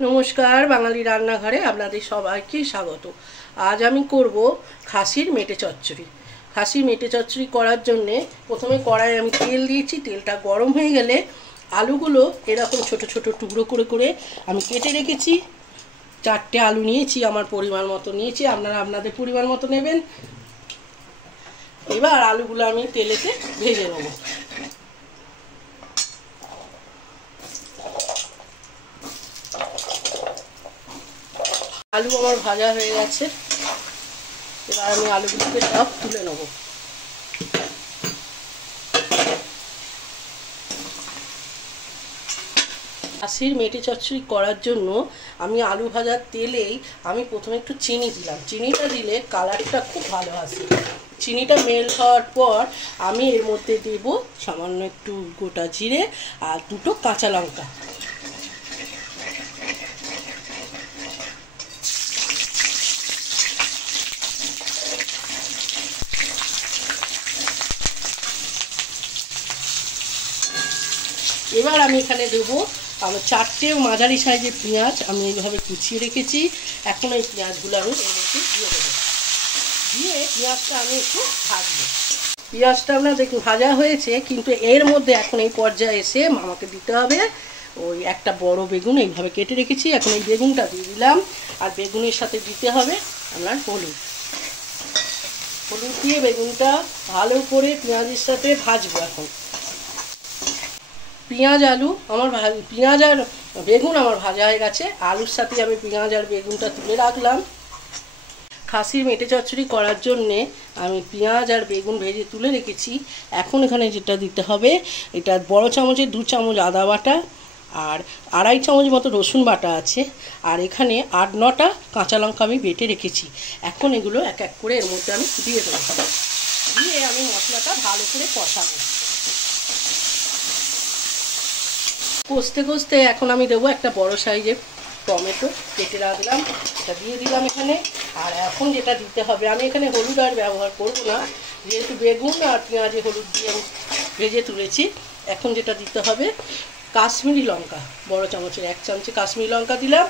नमस्कार बांगाली रान्नाघरे आपनादेर सबाइके स्वागत। आज आमी करब खासिर मेटे चच्चड़ी। खासिर मेटे चच्चड़ी करार जन्य प्रथमे कड़ाई आमी तेल दिएछि। तेलटा गरम हये गेले आलुगुलो एरकम छोटो छोटो टुकरो करे करे आमी केटे रेखेछि। 4टे आलू निएछि, आमार परिमाण मतो निएछि, आपनारा आपनादेर परिमाण मतो नेबेन। एबार आलुगुलो आमी तेलेते भेजे नेब। आलू आमार भाजा हो गेছে। এবার আমি আলুগুলোকে সব তুলে নেব। খাসির মেটে চচ্চড়ি করার জন্য আমি আলু ভাজার তেলেই আমি প্রথমে একটু চিনি দিলাম। চিনিটা দিলে কালারটা খুব ভালো আসে। চিনিটা মেল্ট হওয়ার পর আমি এর মধ্যে দেব সামান্য একটু গোটা জিরে আর দুটো কাঁচা লঙ্কা। এবার আমি এখানে দেব আমার 4টে মাঝারি সাইজের পেঁয়াজ আমি এইভাবে কুচিয়ে রেখেছি। এখন এই পেঁয়াজগুলো আমি এর মধ্যে দিয়ে দেব। দিয়ে পেঁয়াজটা আমি একটু ভাজবো। পেঁয়াজটা আপনারা দেখুন ভাজা হয়েছে, কিন্তু এর মধ্যে এখন এই পর্যায়ে এসে আমাকে দিতে হবে ওই একটা বড় বেগুন এইভাবে কেটে রেখেছি। এখন এই বেগুনটা দিয়ে দিলাম। আর বেগুনের সাথে দিতে হবে আপনার হলুদ। হলুদ দিয়ে বেগুনটা ভালো করে পেঁয়াজের সাথে ভাজবো। এখন পেঁয়াজ আলু আমার পেঁয়াজ আর বেগুন আমার ভাজা হয়ে গেছে। আলুর সাথে আমি পেঁয়াজ আর বেগুনটা তুলে রাখলাম। খাসির মেটে চচ্চড়ি করার জন্যে আমি পেঁয়াজ আর বেগুন ভেজে তুলে রেখেছি। এখন এখানে যেটা দিতে হবে, এটা বড় চামচের 2 চামচ আদা বাটা আর 2.5 চামচ মতো রসুন বাটা আছে। আর এখানে 8-9টা কাঁচা লঙ্কা আমি বেটে রেখেছি। এখন এগুলো এক এক করে এর মধ্যে আমি দিয়ে দেবো। দিয়ে আমি মশলাটা ভালো করে কষাবো। কষতে কষতে এখন আমি দেবো একটা বড় সাইজের টমেটো কেটে রাখলাম, এটা দিয়ে দিলাম এখানে। আর এখন যেটা দিতে হবে, আমি এখানে হলুদ আর ব্যবহার করব না, যেহেতু বেগুন আর পেঁয়াজে হলুদ দিয়ে আমি ভেজে তুলেছি। এখন যেটা দিতে হবে কাশ্মীরি লঙ্কা, বড় চামচের 1 চামচে কাশ্মীরি লঙ্কা দিলাম।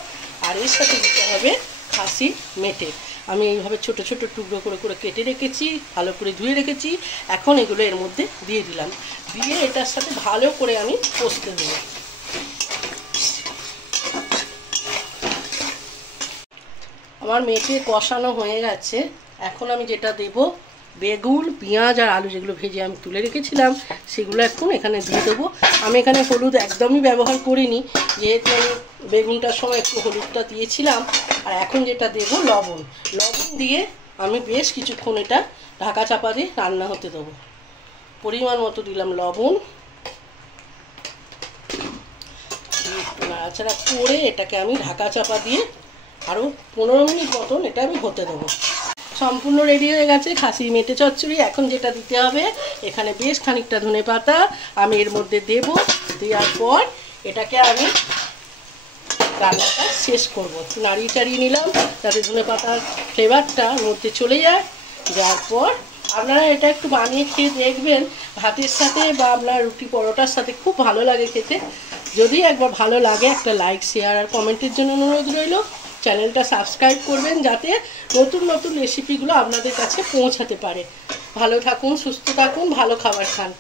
আর এর সাথে দিতে হবে খাসি মেটে। আমি এইভাবে ছোট ছোট টুকরো করে করে কেটে রেখেছি, ভালো করে ধুয়ে রেখেছি। এখন এগুলো এর মধ্যে দিয়ে দিলাম। দিয়ে এটার সাথে ভালো করে আমি কষতে দেবো। আমার মেটে কষানো হয়ে গেছে। এখন আমি যেটা দেব বেগুন পেঁয়াজ আর আলু যেগুলো ভেজে আমি তুলে রেখেছিলাম সেগুলো এখন এখানে দিয়ে দেবো। আমি এখানে হলুদ একদমই ব্যবহার করিনি, যেহেতু আমি বেগুনটার সময় একটু হলুদটা দিয়েছিলাম। আর এখন যেটা দেব লবণ। লবণ দিয়ে আমি বেশ কিছুক্ষণ এটা ঢাকা চাপা দিয়ে রান্না হতে দেবো। পরিমাণ মতো দিলাম লবণ। একটু নাড়াচাড়া করে এটাকে আমি ঢাকা চাপা দিয়ে আরও 15 মিনিট মতন এটা আমি হতে দেবো। সম্পূর্ণ রেডি হয়ে গেছে খাসির মেটে চচ্চড়ি। এখন যেটা দিতে হবে, এখানে বেশ খানিকটা ধনেপাতা আমি এর মধ্যে দেব। দেওয়ার পর এটাকে আমি রান্নাটা শেষ করব। নাড়িয়ে চাড়িয়ে নিলাম যাতে ধনেপাতার ফ্লেভারটা মধ্যে চলে যায়। যাওয়ার পর আপনারা এটা একটু বানিয়ে খেয়ে দেখবেন, ভাতের সাথে বা আপনার রুটি পরোটার সাথে খুব ভালো লাগে খেতে। যদি একবার ভালো লাগে একটা লাইক শেয়ার আর কমেন্টের জন্য অনুরোধ রইল। চ্যানেলটা সাবস্ক্রাইব করবেন যাতে নতুন নতুন রেসিপিগুলো আপনাদের কাছে পৌঁছাতে পারে। ভালো থাকুন, সুস্থ থাকুন, ভালো খাবার খান।